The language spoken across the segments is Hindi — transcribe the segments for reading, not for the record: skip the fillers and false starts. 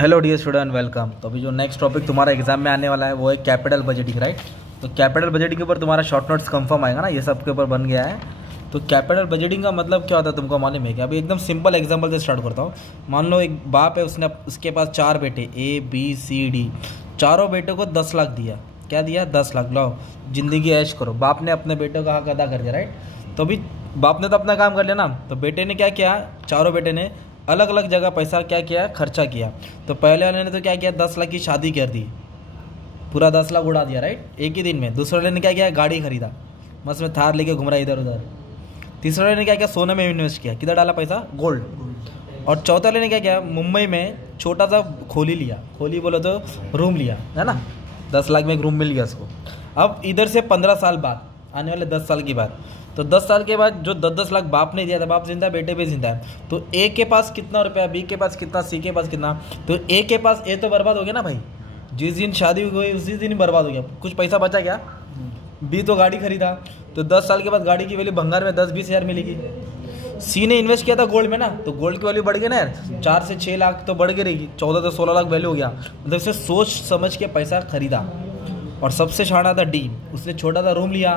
Hello dear student, welcome. तो अभी जो नेक्स्ट टॉपिक तुम्हारा एग्जाम में आने वाला है वो है कैपिटल बजटिंग, राइट। तो कैपिटल बजटिंग के ऊपर तुम्हारा शॉर्ट नोट्स कंफर्म आएगा ना, ये सब के ऊपर बन गया है। तो कैपिटल बजटिंग का मतलब क्या होता है तुमको मालूम है क्या? अभी एकदम सिंपल एग्जांपल से स्टार्ट करता हूँ। मान लो एक बाप है, उसके पास 4 बेटे ABCD, चारों बेटों को 10 लाख दिया। क्या दिया? 10 लाख। लो जिंदगी ऐश करो। बाप ने अपने बेटों का हक अदा कर दिया, राइट। तो अभी बाप ने तो अपना काम कर लिया ना, तो बेटे ने क्या किया? चारों बेटे ने अलग अलग जगह पैसा क्या किया? खर्चा किया। तो पहले वाले ने तो क्या किया? 10 लाख की शादी कर दी, पूरा 10 लाख उड़ा दिया, राइट, एक ही दिन में। दूसरे वाले ने क्या किया? गाड़ी खरीदा, मस्त में थार लेके घूम रहा इधर उधर। तीसरे वाले ने क्या किया? सोने में इन्वेस्ट किया। किधर डाला पैसा? गोल्ड। और चौथे वाले ने क्या किया? मुंबई में छोटा सा खोली लिया। खोली बोलो तो रूम लिया, है ना। 10 लाख में एक रूम मिल गया उसको। अब इधर से 15 साल बाद, आने वाले 10 साल की बात, तो 10 साल के बाद जो 10-10 लाख बाप ने दिया था, बाप जिंदा है, बेटे भी जिंदा है, तो ए के पास कितना रुपया, बी के पास कितना, सी के पास कितना। तो ए के पास ए तो बर्बाद हो गया ना भाई, जिस दिन शादी हुई उसी दिन ही बर्बाद हो गया। कुछ पैसा बचा क्या? बी तो गाड़ी खरीदा, तो 10 साल के बाद गाड़ी की वैल्यू भंगार में 10-20 हज़ार मिलेगी। सी ने इन्वेस्ट किया था गोल्ड में ना, तो गोल्ड की वैल्यू बढ़ गई ना यार, 4 से 6 लाख तो बढ़ गई रहेगी, 14 से 16 लाख वैल्यू हो गया। मतलब इसे सोच समझ के पैसा खरीदा। और सबसे शाना था डी, उसने छोटा सा रूम लिया,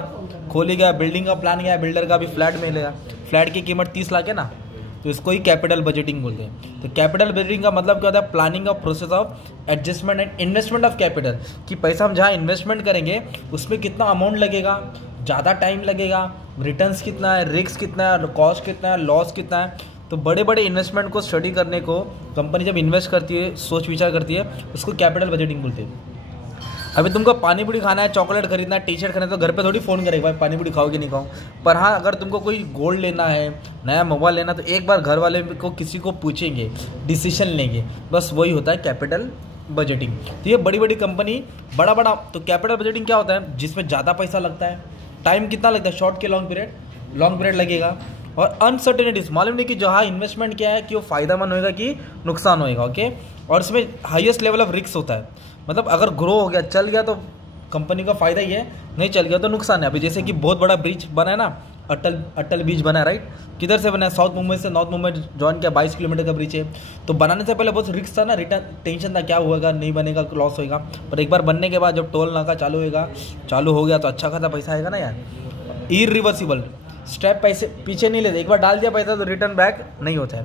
खोली गया, बिल्डिंग का प्लान गया, बिल्डर का भी फ्लैट मिलेगा। फ्लैट की कीमत 30 लाख है ना, तो इसको ही कैपिटल बजटिंग बोलते हैं। तो कैपिटल बजटिंग का मतलब क्या होता है? Planning of process of adjustment and investment of capital, कि पैसा हम जहाँ इन्वेस्टमेंट करेंगे उसमें कितना अमाउंट लगेगा, ज़्यादा टाइम लगेगा, रिटर्न्स कितना है, रिस्क कितना है, कॉस्ट कितना है, लॉस कितना है। तो बड़े बड़े इन्वेस्टमेंट को स्टडी करने को कंपनी जब इन्वेस्ट करती है, सोच विचार करती है, उसको कैपिटल बजटिंग बोलते हैं। अभी तुमको पानी पूरी खाना है, चॉकलेट खरीदना है, टी-शर्ट खरीदना है, तो घर पे थोड़ी फ़ोन करेगा भाई पानी पूरी खाओ कि नहीं खाओ। पर हाँ, अगर तुमको कोई गोल्ड लेना है, नया मोबाइल लेना, तो एक बार घर वाले को किसी को पूछेंगे, डिसीजन लेंगे। बस वही होता है कैपिटल बजटिंग। तो ये बड़ी बड़ी कंपनी बड़ा बड़ा, तो कैपिटल बजटिंग क्या होता है? जिसमें ज़्यादा पैसा लगता है। टाइम कितना लगता है? शॉर्ट के लॉन्ग पीरियड लगेगा। और अनसर्टेनिटीज, मालूम नहीं कि जहाँ इन्वेस्टमेंट किया है कि वो फ़ायदेमंद होएगा कि नुकसान होएगा, ओके। और इसमें हाईएस्ट लेवल ऑफ रिस्क होता है। मतलब अगर ग्रो हो गया, चल गया, तो कंपनी का फ़ायदा ही है, नहीं चल गया तो नुकसान है। अभी जैसे कि बहुत बड़ा ब्रिज बना है ना, अटल ब्रिज बना है, राइट। किधर से बना है? साउथ मुंबई से नॉर्थ मुंबई जॉइन किया, 22 किलोमीटर का ब्रिज है। तो बनाने से पहले बहुत रिस्क था ना, रिटर्न टेंशन था, क्या होगा, नहीं बनेगा, लॉस होएगा। पर एक बार बनने के बाद जब टोल नाका चालू हो गया तो अच्छा खासा पैसा आएगा ना यार। इरिवर्सिबल स्टेप, पैसे पीछे नहीं लेते, एक बार डाल दिया पैसा तो रिटर्न बैक नहीं होता है।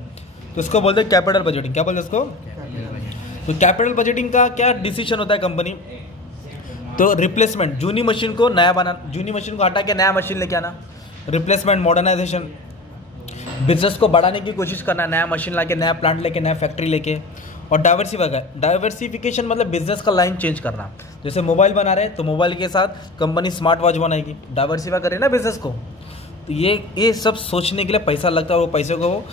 तो इसको बोलते हैं कैपिटल बजटिंग। क्या बोलते हैं इसको? तो कैपिटल बजटिंग का क्या डिसीजन होता है कंपनी? तो रिप्लेसमेंट, जूनी मशीन को नया बनाना, जूनी मशीन को हटा के नया मशीन लेके आना, रिप्लेसमेंट, मॉडर्नाइजेशन, बिजनेस को बढ़ाने की कोशिश करना, नया मशीन लाके, नया प्लांट लेके, नया फैक्ट्री लेके। और डाइवर्सिफिकेशन मतलब बिजनेस का लाइन चेंज करना। जैसे मोबाइल बना रहे तो मोबाइल के साथ कंपनी स्मार्ट वॉच बनाएगी, डाइवर्सिफाई करे ना बिजनेस को। तो ये सब सोचने के लिए पैसा लगता है, और वो पैसे को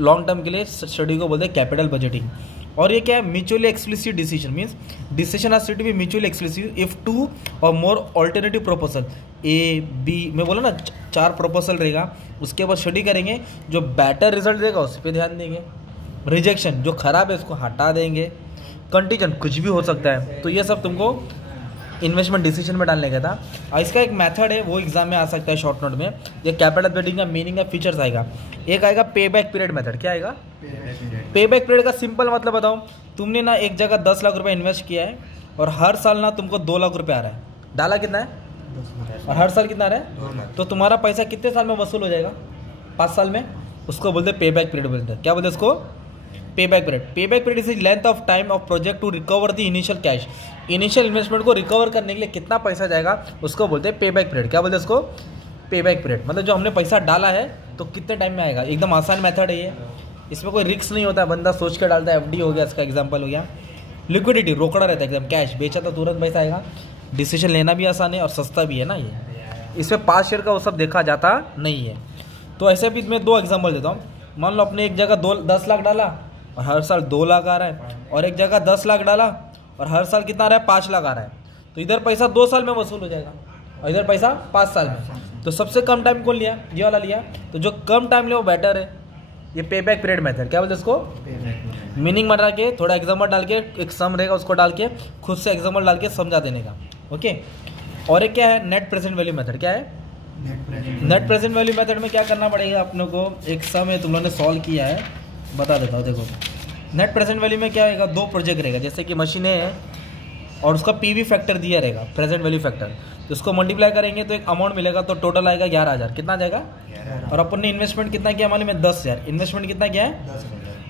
लॉन्ग टर्म के लिए स्टडी को बोलते हैं कैपिटल बजटिंग। और ये क्या है? Mutually exclusive decision, means decision has to be mutually exclusive if 2 or more alternative proposal, A, B, मैं बोला ना 4 प्रपोजल रहेगा, उसके बाद स्टडी करेंगे, जो बेटर रिजल्ट देगा उस पर ध्यान देंगे, रिजेक्शन जो खराब है उसको हटा देंगे, कंटीजन कुछ भी हो सकता है। तो ये सब तुमको इन्वेस्टमेंट डिसीजन में डालने का था। और इसका एक मेथड है, वो एग्जाम में आ सकता है शॉर्ट नोट में। ये कैपिटल बजटिंग का मीनिंग का फीचर्स आएगा। एक आएगा पे बैक पीरियड मेथड। क्या आएगा? पे बैक पीरियड का सिंपल मतलब बताऊं, तुमने ना एक जगह 10 लाख रुपए इन्वेस्ट किया है, और हर साल ना तुमको 2 लाख रुपए आ रहा है। डाला कितना है? और हर साल कितना आ रहा है? तो तुम्हारा पैसा कितने साल में वसूल हो जाएगा? 5 साल में। उसको बोलते हैं पे बैक पीरियड बोलते हैं। क्या बोलते हैं उसको? Pay back period is length of time of project to recover the initial cash. Initial investment को रिकवर करने के लिए कितना पैसा जाएगा, उसको बोलते हैं पे बैक पीरियड। क्या बोलते हैं उसको? Pay back period. मतलब जो हमने पैसा डाला है तो कितने टाइम में आएगा। एकदम आसान मेथड है ये, इसमें कोई रिस्क नहीं होता, बंदा सोच के डालता है। FD हो गया, इसका एग्जाम्पल हो गया। लिक्विडिटी, रोकड़ा रहता है एकदम, कैश बेचा तो तुरंत पैसा आएगा। डिसीजन लेना भी आसान है और सस्ता भी है ना ये, इसमें 5 शेयर का वो सब देखा जाता नहीं है। तो ऐसे भी मैं 2 एग्जाम्पल देता हूँ। मान लो अपने एक जगह 10 लाख डाला और हर साल 2 लाख आ रहा है, और एक जगह 10 लाख डाला और हर साल कितना आ रहा है? 5 लाख आ रहा है। तो इधर पैसा 2 साल में वसूल हो जाएगा और इधर पैसा 5 साल में। तो सबसे कम टाइम कौन लिया? ये वाला लिया। तो जो कम टाइम लिया वो बेटर है। ये पे बैक पीरियड मेथड। क्या बोलते हैं इसको? मीनिंग बना के, थोड़ा एग्जाम्पल डाल के, एक सम रहेगा उसको डाल के, खुद से एग्जाम्पल डाल के समझा देने का, ओके। और एक क्या है? Net present value method. क्या है? नेट प्रेजेंट वैल्यू मेथड में क्या करना पड़ेगा अपने को? एक सम है, तुम लोगों ने सॉल्व किया है, बता देता हूँ। देखो नेट प्रेजेंट वैल्यू में क्या रहेगा, 2 प्रोजेक्ट रहेगा, जैसे कि मशीन है और उसका पीवी फैक्टर दिया रहेगा, प्रेजेंट वैल्यू फैक्टर, तो उसको मल्टीप्लाई करेंगे तो एक अमाउंट मिलेगा, तो टोटल आएगा 11,000। कितना जाएगा? और अपन ने इन्वेस्टमेंट कितना किया मालूम है? 10,000। इन्वेस्टमेंट कितना किया है?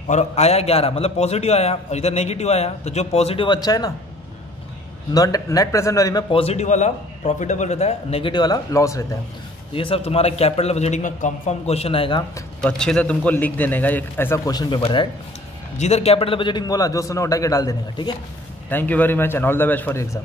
और आया 11, मतलब पॉजिटिव आया, और इधर नेगेटिव आया, तो जो पॉजिटिव अच्छा है ना, नेट प्रेजेंट वैल्यू में पॉजिटिव वाला प्रॉफिटेबल रहता है, नेगेटिव वाला लॉस रहता है। तो ये सब तुम्हारा कैपिटल बजटिंग में कंफर्म क्वेश्चन आएगा, तो अच्छे से तुमको लिख देने का, एक ऐसा क्वेश्चन पेपर है जिधर कैपिटल बजटिंग बोला जो सुना उठा के डाल देने का, ठीक है। Thank you very much and all the best for exam.